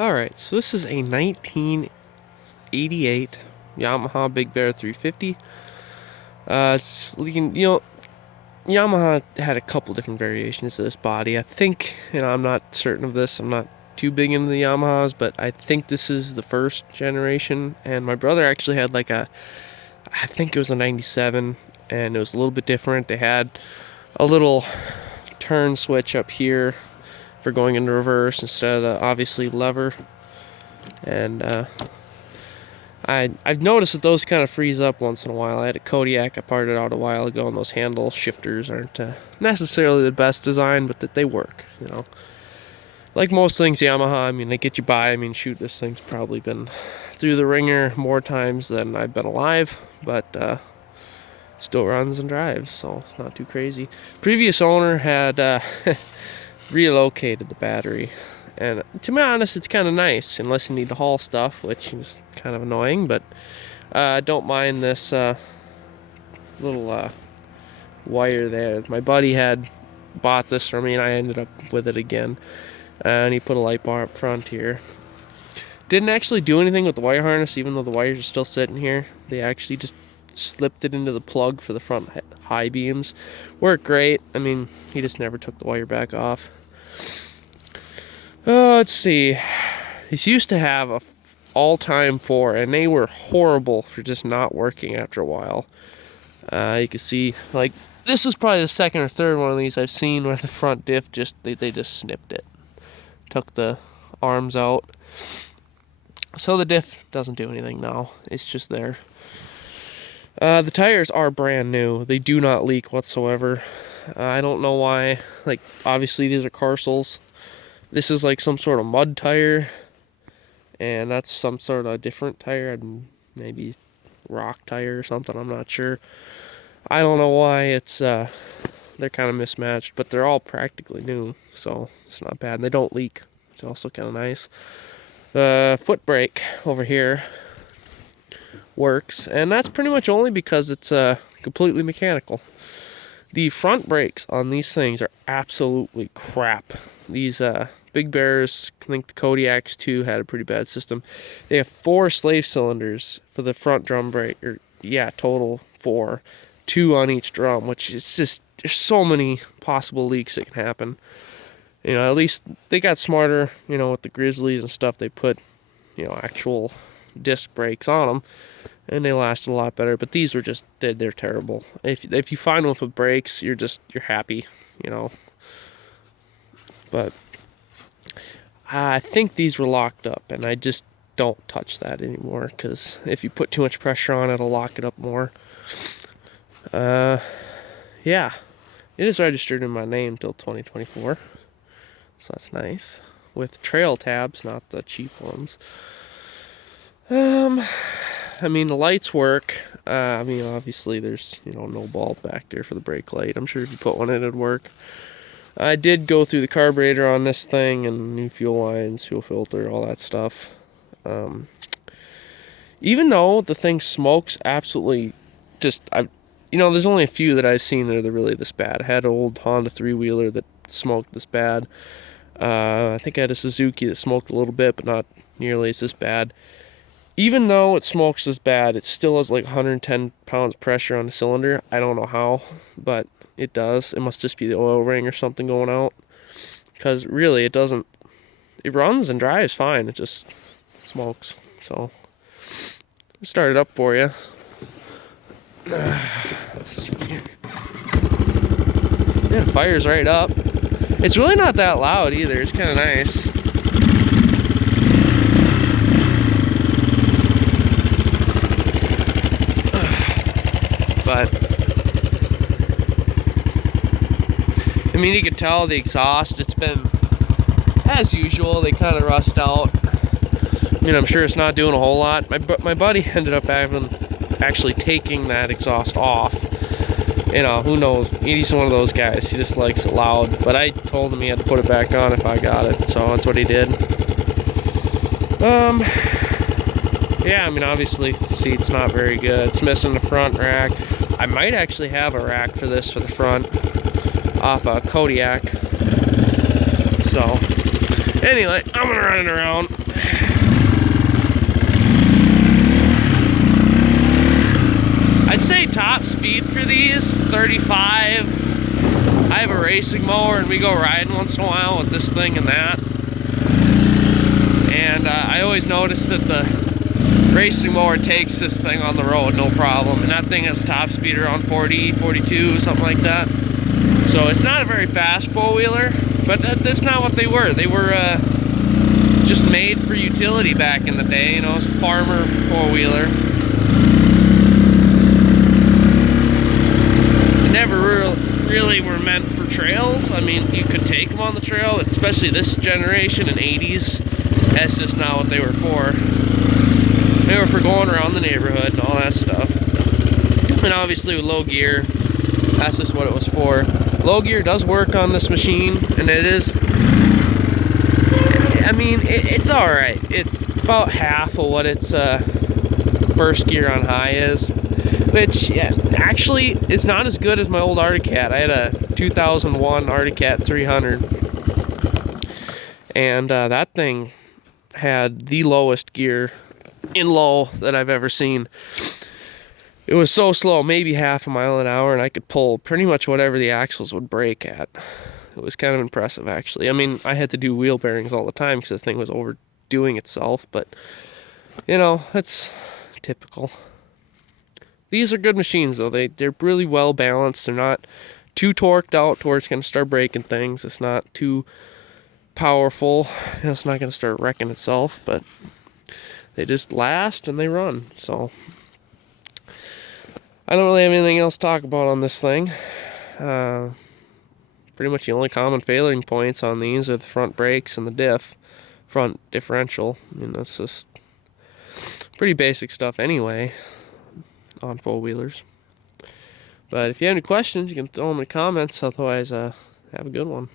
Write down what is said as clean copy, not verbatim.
Alright, so this is a 1988 Yamaha Big Bear 350. Yamaha had a couple different variations of this body. I think, I'm not certain of this. I'm not too big into the Yamahas, but I think this is the first generation. And my brother actually had I think it was a 97, and it was a little bit different. They had a little turn switch up here for going into reverse instead of the obviously lever, and I've noticed that those kind of freeze up once in a while. I had a Kodiak I parted out a while ago, and those handle shifters aren't necessarily the best design, but that they work, like most things Yamaha. They get you by. Shoot, this thing's probably been through the ringer more times than I've been alive, but still runs and drives, so it's not too crazy. Previous owner had relocated the battery, and to be honest, it's kind of nice unless you need to haul stuff, which is kind of annoying. But I don't mind this little wire there. My buddy had bought this for me, and I ended up with it again, and he put a light bar up front here. Didn't actually do anything with the wire harness, even though the wires are still sitting here. They actually just slipped it into the plug for the front high beams. Worked great. He just never took the wire back off. Let's see. These used to have a all-time 4, and they were horrible for just not working after a while. You can see, this is probably the second or third one of these I've seen where the front diff they just snipped it, took the arms out. So the diff doesn't do anything now. It's just there. The tires are brand new. They do not leak whatsoever. I don't know why. Obviously these are Carcels. This is some sort of mud tire, and that's some sort of different tire, maybe rock tire or something. I'm not sure. I don't know why it's they're kind of mismatched, but they're all practically new, so it's not bad. And they don't leak. It's also kind of nice. The foot brake over here works, and that's pretty much only because it's completely mechanical. The front brakes on these things are absolutely crap. These Big Bears, I think the Kodiaks too had a pretty bad system. They have 4 slave cylinders for the front drum brake, total 4, 2 on each drum, which is just, there's so many possible leaks that can happen. At least they got smarter, with the Grizzlies and stuff. They put, actual disc brakes on them, and they lasted a lot better. But these were just, they're terrible. If you find one with brakes, you're happy, But I think these were locked up, and I just don't touch that anymore, because if you put too much pressure on it, it'll lock it up more. Yeah, it is registered in my name till 2024, so that's nice, with trail tabs, not the cheap ones. The lights work. Obviously there's, no bulb back there for the brake light. I'm sure if you put one in, it'd work. I did go through the carburetor on this thing, and new fuel lines, fuel filter, all that stuff. Even though the thing smokes absolutely there's only a few that I've seen that are really this bad. I had an old Honda 3-wheeler that smoked this bad. I think I had a Suzuki that smoked a little bit, but not nearly as this bad. Even though it smokes this bad, it still has 110 pounds pressure on the cylinder. I don't know how, but it does. It must just be the oil ring or something going out, because really it doesn't. It runs and drives fine. It just smokes. So I'll start it up for you. Yeah, it fires right up. It's really not that loud either. It's kind of nice. But you can tell the exhaust, it's been, as usual, they kind of rust out. I'm sure it's not doing a whole lot. My buddy ended up actually taking that exhaust off. Who knows? He's one of those guys. He just likes it loud. But I told him he had to put it back on if I got it, so that's what he did. Yeah, obviously, the seat's not very good. It's missing the front rack. I might actually have a rack for this for the front off a Kodiak. So, anyway, I'm gonna run it around. say top speed for these, 35. I have a racing mower and we go riding once in a while with this thing and that. And I always notice that the racing mower takes this thing on the road, no problem. And that thing has a top speed around 40, 42, something like that. So it's not a very fast four-wheeler, but that's not what they were. They were just made for utility back in the day, you know, it's a farmer four-wheeler. They never really were meant for trails. I mean, you could take them on the trail, but especially this generation in 80s, that's just not what they were for. They were for going around the neighborhood and all that stuff. And obviously with low gear, that's just what it was for. Low gear does work on this machine, and it is, I mean, it's alright. It's about half of what its first gear on high is. Which, yeah, actually is not as good as my old Arctic Cat. I had a 2001 Arctic Cat 300. And that thing had the lowest gear in low that I've ever seen. It was so slow, maybe half a mile an hour, and I could pull pretty much whatever the axles would brake at. It was kind of impressive, actually. I mean, I had to do wheel bearings all the time because the thing was overdoing itself, but, you know, that's typical. These are good machines, though. They're really well balanced. They're not too torqued out to where it's going to start breaking things. It's not too powerful. It's not going to start wrecking itself, but they just last and they run. So I don't really have anything else to talk about on this thing. Pretty much the only common failing points on these are the front brakes and the front differential. I mean, that's just pretty basic stuff anyway on four-wheelers. But if you have any questions, you can throw them in the comments. Otherwise, have a good one.